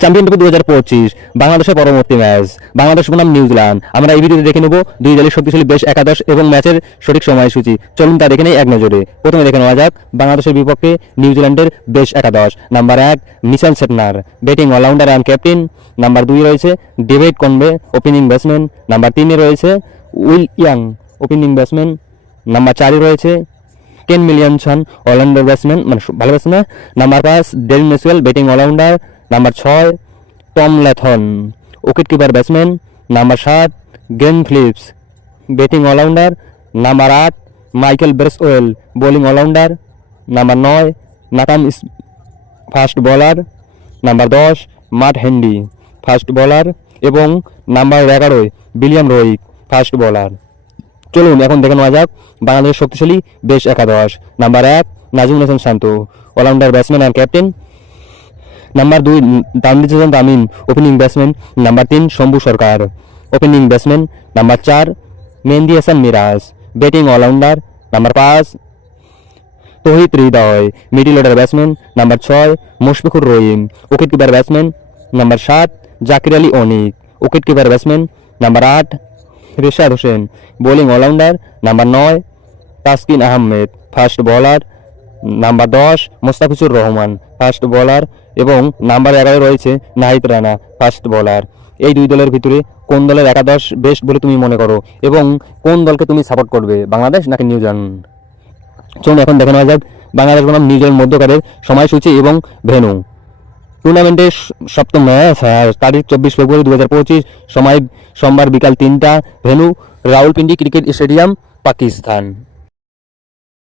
Champion trophy দু হাজার পঁচিশ, বাংলাদেশের পরবর্তী ম্যাচ বাংলাদেশ বনাম নিউজিল্যান্ড আমরা এই ভিডিওতে দেখে নেব দুই দলের শক্তিশালী বেশ একাদশ এবং ম্যাচের সঠিক সময়সূচি। চলুন তা দেখে নেই এক নজরে। প্রথমে দেখে নেওয়া যাক বাংলাদেশের বিপক্ষে নিউজিল্যান্ডের বেশ একাদশ। নাম্বার এক Mitchell Santner batting allrounder and captain number দুই রয়েছে David Conway opening batsman number তিনে রয়েছে Will Young opening batsman number চারে রয়েছে কেন মিলিয়নসন অলরাউন্ডার ব্যাটসম্যান মানে ভালো ব্যাটসম্যান নাম্বার পাঁচ ডেল মেসওয়েল ব্যাটিং অলরাউন্ডার নাম্বার ছয় Tom Latham wicket keeper batsman number সাত Glenn Phillips batting allrounder number আট Michael Bracewell bowling allrounder number নয় ইস ফাস্ট বলার নাম্বার দশ মাট হেন্ডি ফাস্ট বলার এবং নাম্বার এগারোয় বিলিয়াম রোহিত ফাস্ট বলার চলুন, এখন দেখে নেওয়া যাক বাংলাদেশের শক্তিশালী, বেশ একাদশ। নাম্বার এক, Najmul Hasan Shanto allrounder batsman and captain number দুই Tanzid Hasan Tamim opening batsman number তিন Shambhu Sarkar opening batsman number চার Mehedi Hasan Miraz batting allrounder number পাঁচ Towhid Hridoy middle order batsman number ছয় Mushfiqur Rahim wicket keeper batsman number সাত Jaker Ali Anik wicket keeper batsman number আট Rishad Hossain bowling allrounder number নয় Taskin Ahmed fast bowler number দশ, Mustafizur Rahman fast bowler এবং number এগারো রয়েছে Nahid Rana fast bowler এই দুই দলের ভিতরে কোন দলের একাদশ বেস্ট বলে তুমি মনে করো? এবং কোন দলকে তুমি সাপোর্ট করবে, বাংলাদেশ নাকি নিউজিল্যান্ড? চলুন এখন দেখে নেওয়া যাক। বাংলাদেশ বনাম নিউজিল্যান্ড মধ্যকারের সময়সূচি এবং ভেন্যু। টুর্নামেন্টের সপ্তম ম্যাচ তারিখ চব্বিশ ফেব্রুয়ারি দু হাজার পঁচিশ, সময় সোমবার বিকাল তিনটা, venue, Rawalpindi cricket stadium, Pakistan.